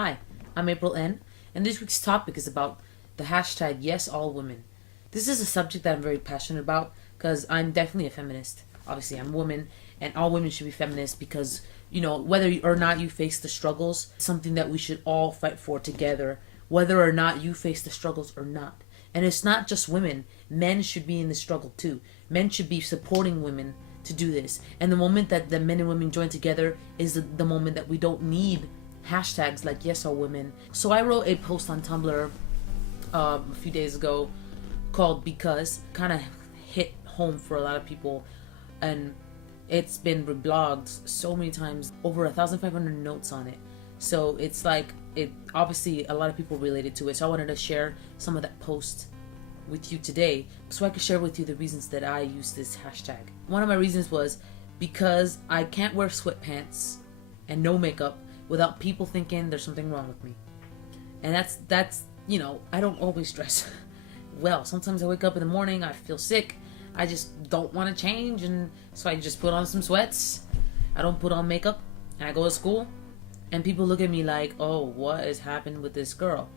Hi, I'm April N, and this week's topic is about the hashtag #YesAllWomen. This is a subject that I'm very passionate about because I'm definitely a feminist. Obviously, I'm a woman, and all women should be feminists because, whether or not you face the struggles, it's something that we should all fight for together, whether or not you face the struggles or not. And it's not just women, men should be in the struggle too. Men should be supporting women to do this. And the moment that the men and women join together is the moment that we don't need hashtags like #YesAllWomen. So I wrote a post on Tumblr a few days ago called Because, kind of hit home for a lot of people, and it's been reblogged so many times, over 1,500 notes on it. So it's like, it obviously a lot of people related to it. So I wanted to share some of that post with you today so I could share with you the reasons that I use this hashtag. One of my reasons was because I can't wear sweatpants and no makeup without people thinking there's something wrong with me. And that's I don't always dress well. Sometimes I wake up in the morning, I feel sick, I just don't want to change, and so I just put on some sweats. I don't put on makeup, and I go to school, and people look at me like, oh, what has happened with this girl?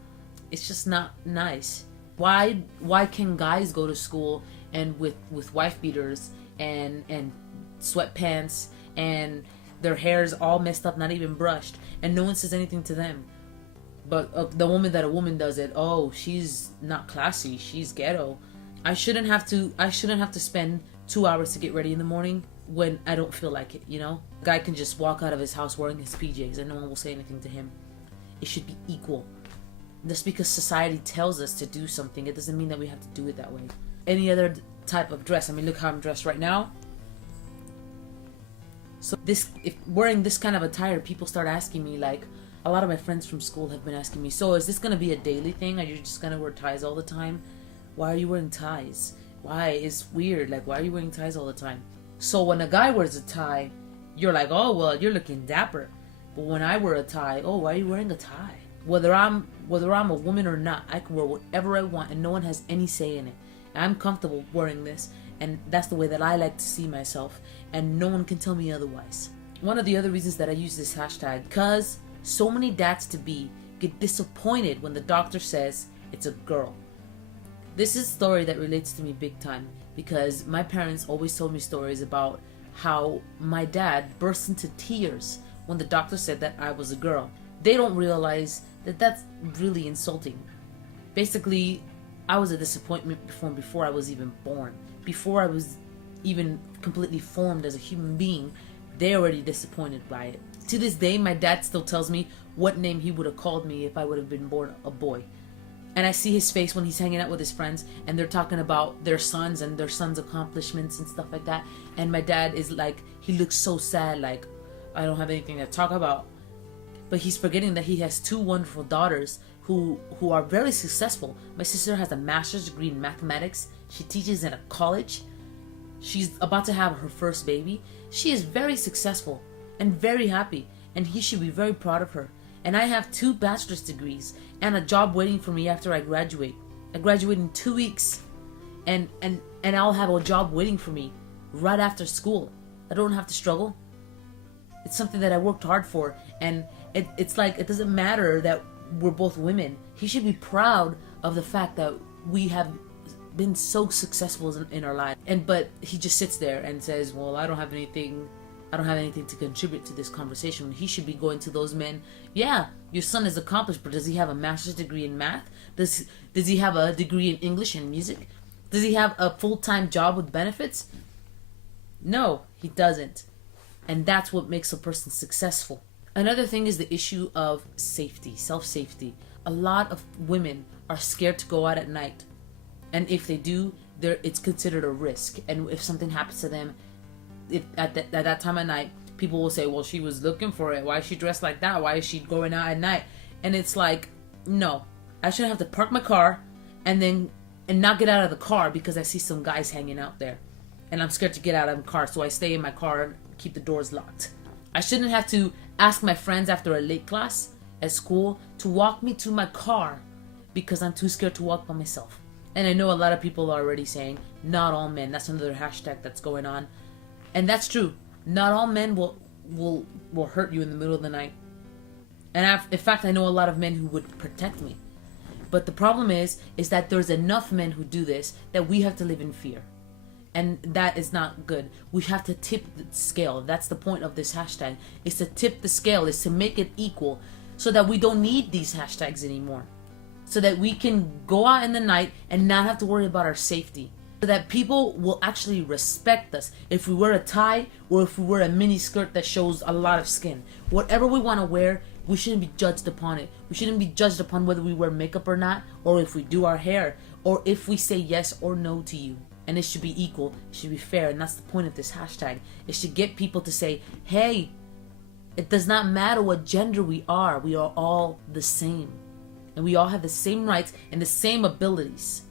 It's just not nice. Why can guys go to school and with wife beaters and sweatpants and their hair's all messed up, not even brushed, and no one says anything to them? But the moment that a woman does it, oh, she's not classy, she's ghetto. I shouldn't have to spend 2 hours to get ready in the morning when I don't feel like it, A guy can just walk out of his house wearing his PJs and no one will say anything to him. It should be equal. Just because society tells us to do something, it doesn't mean that we have to do it that way. Any other type of dress, look how I'm dressed right now. So if wearing this kind of attire, people start asking me, like, a lot of my friends from school have been asking me, so is this going to be a daily thing? Are you just going to wear ties all the time? Why are you wearing ties? Why? It's weird. Like, why are you wearing ties all the time? So when a guy wears a tie, you're like, oh, well, you're looking dapper. But when I wear a tie, oh, why are you wearing a tie? Whether I'm a woman or not, I can wear whatever I want and no one has any say in it. I'm comfortable wearing this, and that's the way that I like to see myself, and no one can tell me otherwise. One of the other reasons that I use this hashtag, because so many dads-to-be get disappointed when the doctor says it's a girl. This is a story that relates to me big time, because my parents always told me stories about how my dad burst into tears when the doctor said that I was a girl. They don't realize that that's really insulting. Basically, I was a disappointment before I was even born. Before I was even completely formed as a human being, they're already disappointed by it. To this day, my dad still tells me what name he would have called me if I would have been born a boy. And I see his face when he's hanging out with his friends and they're talking about their sons and their sons' accomplishments and stuff like that. And my dad is like, he looks so sad, like, I don't have anything to talk about. But he's forgetting that he has two wonderful daughters who are very successful. My sister has a master's degree in mathematics. She teaches in a college. She's about to have her first baby. She is very successful and very happy, and he should be very proud of her. And I have 2 bachelor's degrees and a job waiting for me after I graduate. I graduate in 2 weeks, and I'll have a job waiting for me right after school. I don't have to struggle. It's something that I worked hard for, and it's like, it doesn't matter that we're both women. He should be proud of the fact that we have been so successful in our lives. But he just sits there and says, well, I don't have anything to contribute to this conversation. He should be going to those men, yeah, your son is accomplished, but does he have a master's degree in math? Does he have a degree in English and music? Does he have a full-time job with benefits? No, he doesn't. And that's what makes a person successful. Another thing is the issue of safety, self-safety. A lot of women are scared to go out at night. And if they do, it's considered a risk. And if something happens to them, at that time of night, people will say, well, she was looking for it. Why is she dressed like that? Why is she going out at night? And it's like, no. I shouldn't have to park my car and not get out of the car because I see some guys hanging out there. And I'm scared to get out of the car, so I stay in my car and keep the doors locked. I shouldn't have to ask my friends after a late class at school to walk me to my car because I'm too scared to walk by myself. And I know a lot of people are already saying, not all men. That's another hashtag that's going on. And that's true. Not all men will hurt you in the middle of the night. And in fact, I know a lot of men who would protect me. But the problem is that there's enough men who do this that we have to live in fear. And that is not good. We have to tip the scale. That's the point of this hashtag. Is to tip the scale, is to make it equal so that we don't need these hashtags anymore. So that we can go out in the night and not have to worry about our safety. So that people will actually respect us if we wear a tie or if we wear a mini skirt that shows a lot of skin. Whatever we want to wear, we shouldn't be judged upon it. We shouldn't be judged upon whether we wear makeup or not, or if we do our hair, or if we say yes or no to you. And it should be equal, it should be fair, and that's the point of this hashtag. It should get people to say, hey, it does not matter what gender we are all the same. And we all have the same rights and the same abilities.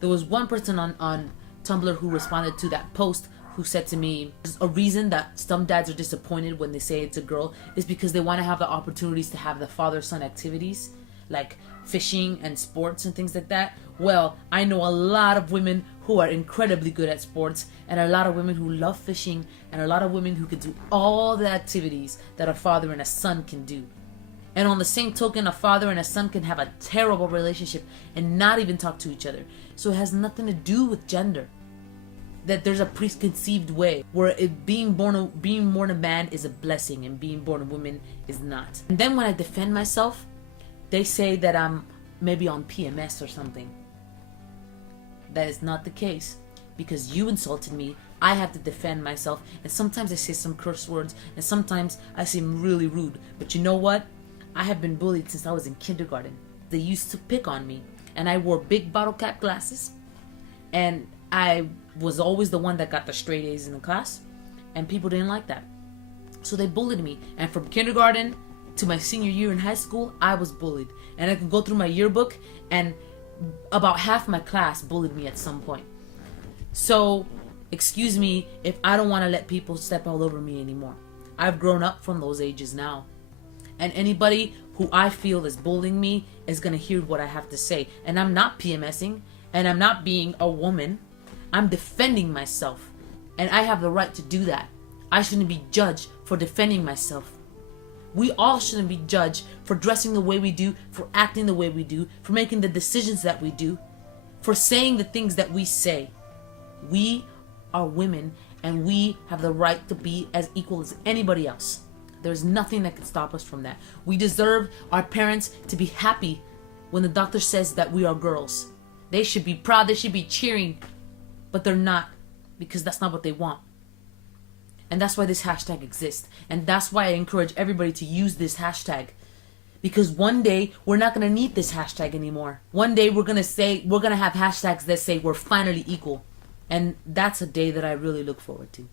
There was one person on Tumblr who responded to that post who said to me, a reason that some dads are disappointed when they say it's a girl is because they want to have the opportunities to have the father-son activities like fishing and sports and things like that. Well, I know a lot of women who are incredibly good at sports, and a lot of women who love fishing, and a lot of women who can do all the activities that a father and a son can do. And on the same token, a father and a son can have a terrible relationship and not even talk to each other. So it has nothing to do with gender. That there's a preconceived way where being born a man is a blessing and being born a woman is not. And then when I defend myself, they say that I'm maybe on PMS or something. That is not the case. Because you insulted me, I have to defend myself. And sometimes I say some curse words, and sometimes I seem really rude. But you know what? I have been bullied since I was in kindergarten. They used to pick on me. And I wore big bottle cap glasses. And I was always the one that got the straight A's in the class. And people didn't like that. So they bullied me. And from kindergarten to my senior year in high school, I was bullied. And I can go through my yearbook, and about half my class bullied me at some point. So, excuse me if I don't want to let people step all over me anymore. I've grown up from those ages now. And anybody who I feel is bullying me is going to hear what I have to say. And I'm not PMSing, and I'm not being a woman. I'm defending myself. And I have the right to do that. I shouldn't be judged for defending myself. We all shouldn't be judged for dressing the way we do, for acting the way we do, for making the decisions that we do, for saying the things that we say. We are women, and we have the right to be as equal as anybody else. There's nothing that can stop us from that. We deserve our parents to be happy when the doctor says that we are girls. They should be proud, they should be cheering, but they're not, because that's not what they want. And that's why this hashtag exists. And that's why I encourage everybody to use this hashtag. Because one day, we're not going to need this hashtag anymore. One day, we're going to have hashtags that say we're finally equal. And that's a day that I really look forward to.